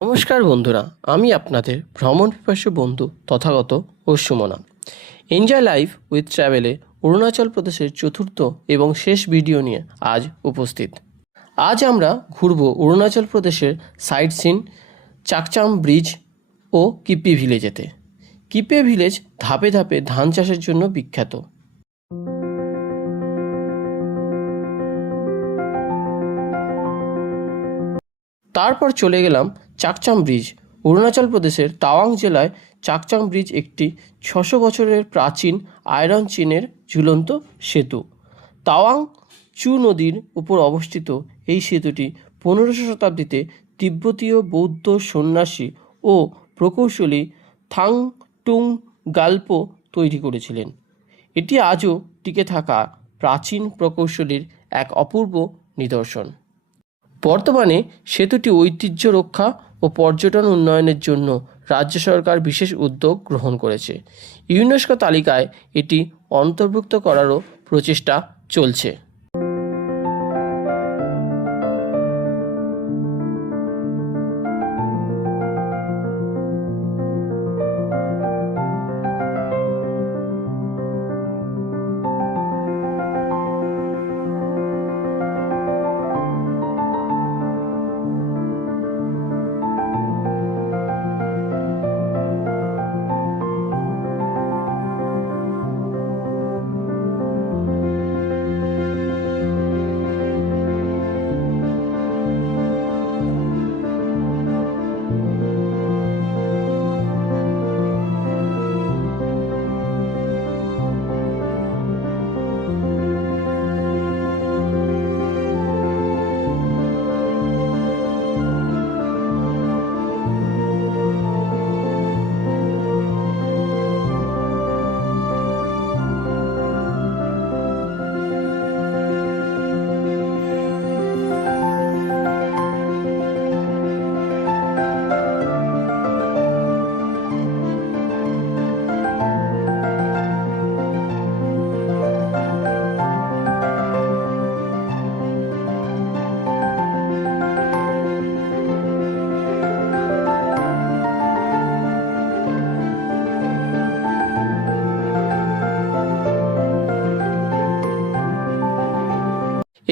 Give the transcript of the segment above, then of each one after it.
নমস্কার বন্ধুরা, আমি আপনাদের ভ্রমণ পিপাসু বন্ধু তথাগত ও সুমনা। এনজয় লাইফ উইথ ট্রাভেলে অরুণাচল প্রদেশের চতুর্থ এবং শেষ ভিডিও নিয়ে আজ উপস্থিত। আজ আমরা ঘুরব অরুণাচল প্রদেশের সাইট সিন চাকচাম ব্রিজ ও কিপ্পি ভিলেজেতে। কিপ্পে ভিলেজ ধাপে ধাপে ধান চাষের জন্য বিখ্যাত। তারপর চলে গেলাম চাকচাম ব্রিজ। অরুণাচল প্রদেশের তাওয়াং জেলায় চাকচাম ব্রিজ একটি 600 বছরের প্রাচীন আয়রন চেনের ঝুলন্ত সেতু। তাওয়াং চু নদীর উপর অবস্থিত এই সেতুটি 15শো শতাব্দীতে তিব্বতীয় বৌদ্ধ সন্ন্যাসী ও প্রকৌশলী থাংটুং গালপো তৈরি করেছিলেন। এটি আজও টিকে থাকা প্রাচীন প্রকৌশলীর এক অপূর্ব নিদর্শন। বর্তমানে সেতুটি ঐতিহ্য রক্ষা ও পর্যটন উন্নয়নের জন্য রাজ্য সরকার বিশেষ উদ্যোগ গ্রহণ করেছে। ইউনেস্কো তালিকায় এটি অন্তর্ভুক্ত করারও প্রচেষ্টা চলছে।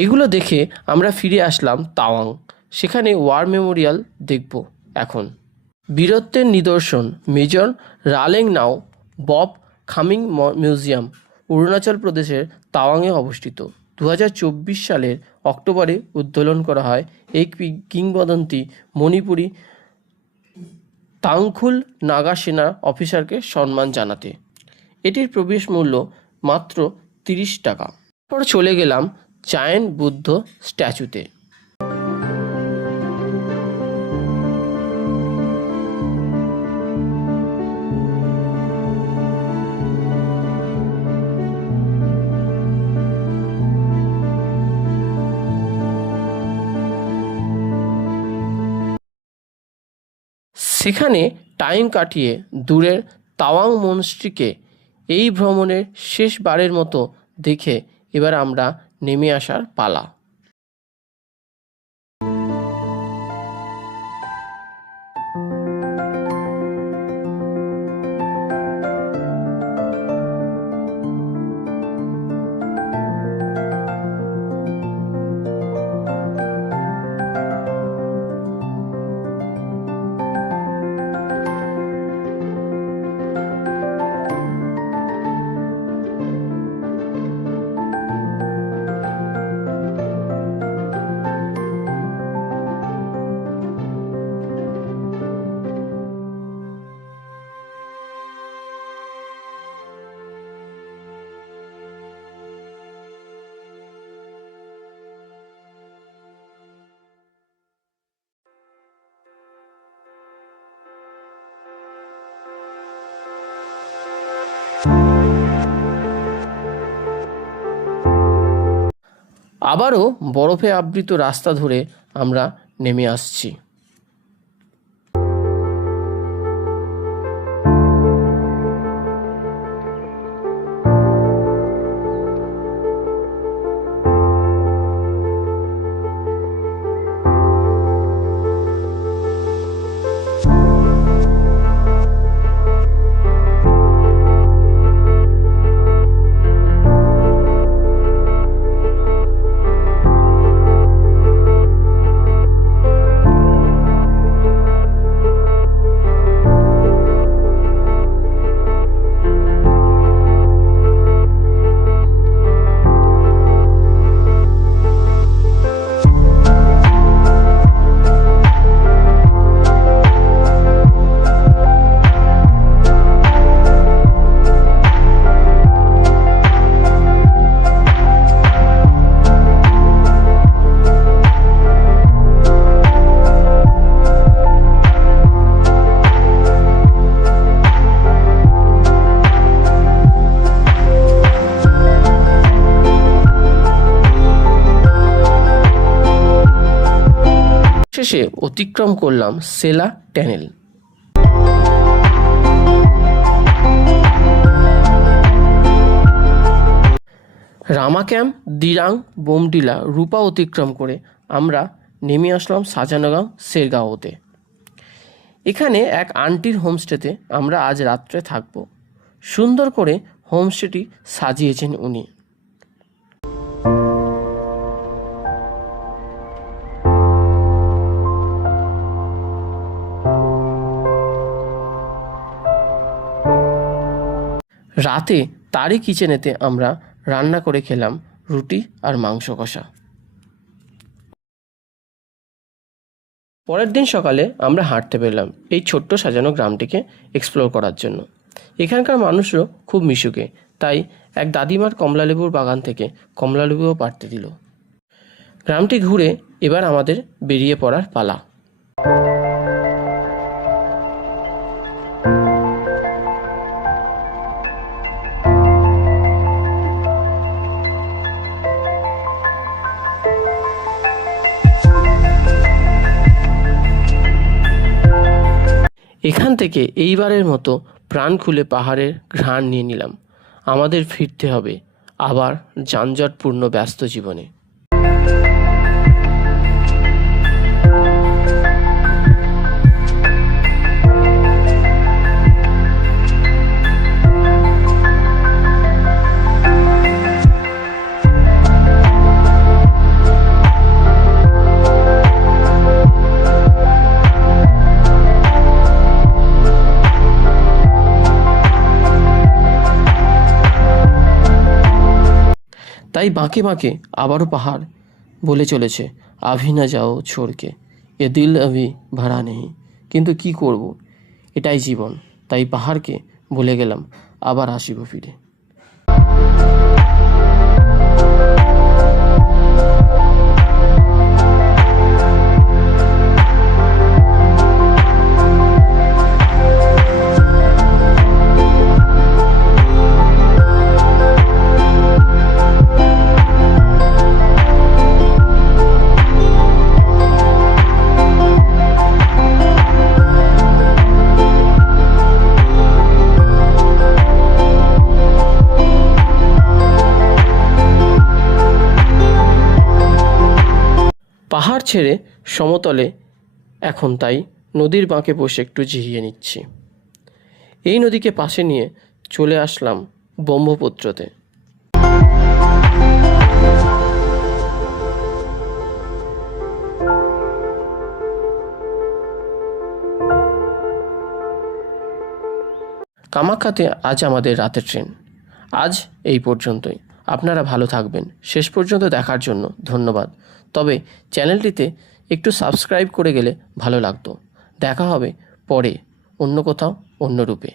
এগুলো দেখে আমরা ফিরে আসলাম তাওয়াং। সেখানে ওয়ার মেমোরিয়াল দেখব। এখন বীরত্বের নিদর্শন মেজর রালেং নাও বব খামিং মিউজিয়াম অরুণাচল প্রদেশের তাওয়াংয়ে অবস্থিত। 2024 সালের অক্টোবরে উদ্বোধন করা হয় এই কিংবদন্তি মণিপুরি তাংখুল নাগা সেনা অফিসারকে সম্মান জানাতে। এটির প্রবেশ মূল্য মাত্র 30 টাকা। তারপর চলে গেলাম জায়েন্ট বুদ্ধ স্ট্যাচুতে। সেখানে টাইম কাটিয়ে দূরের তাওয়াং মনস্ট্রিকে এই ভ্রমণের শেষবারের মতো দেখে এবার আমরা নেমে আসার পালা। আবারও বরফে আবৃত রাস্তা ধরে আমরা নেমে আসছি। অবশেষে অতিক্রম করলাম সেলা ট্যানেল। রামা ক্যাম্প, দিরাং, বোমডিলা, রূপা অতিক্রম করে আমরা নেমে আসলাম সাজানগাঁও শেরগাঁওতে। এখানে এক আন্টির হোমস্টেতে আমরা আজ রাত্রে থাকব। সুন্দর করে হোমস্টেটি সাজিয়েছেন উনি। রাতে তারই কিচেনেতে আমরা রান্না করে খেলাম রুটি আর মাংস কষা। পরের দিন সকালে আমরা হাঁটতে বেরলাম এই ছোট্ট সাজানো গ্রামটিকে এক্সপ্লোর করার জন্য। এখানকার মানুষও খুব মিশুকে, তাই এক দাদিমার কমলালেবুর বাগান থেকে কমলালেবুও পাড়তে দিল। গ্রামটি ঘুরে এবার আমাদের বেরিয়ে পড়ার পালা। এখান থেকে এইবারের মতো প্রাণ খুলে পাহাড়ের ঘ্রাণ নিয়ে নিলাম। আমাদের ফিরতে হবে আবার যানজটপূর্ণ ব্যস্ত জীবনে। তাই বাঁকে বাঁকে আবারও পাহাড় বলে চলেছে, আভি না যাও ছোড়কে, এ দিল আভি ভাড়া নেই। কিন্তু কি করব, এটাই জীবন। তাই পাহাড়কে বলে গেলাম আবার আসিব ফিরে। পাহাড় ছেড়ে সমতলে এখন তাই নদীর বাঁকে বসে একটু জিরিয়ে নিচ্ছি। এই নদীকে পাশে নিয়ে চলে আসলাম ব্রহ্মপুত্রতে। কামাখ্যাতে আজ আমাদের রাতের ট্রেন। আজ এই পর্যন্তই। আপনারা ভালো থাকবেন। শেষ পর্যন্ত দেখার জন্য ধন্যবাদ। তবে চ্যানেলটিতে একটু সাবস্ক্রাইব করে গেলে ভালো লাগতো। দেখা হবে পরে অন্য কোথাও অন্য রূপে।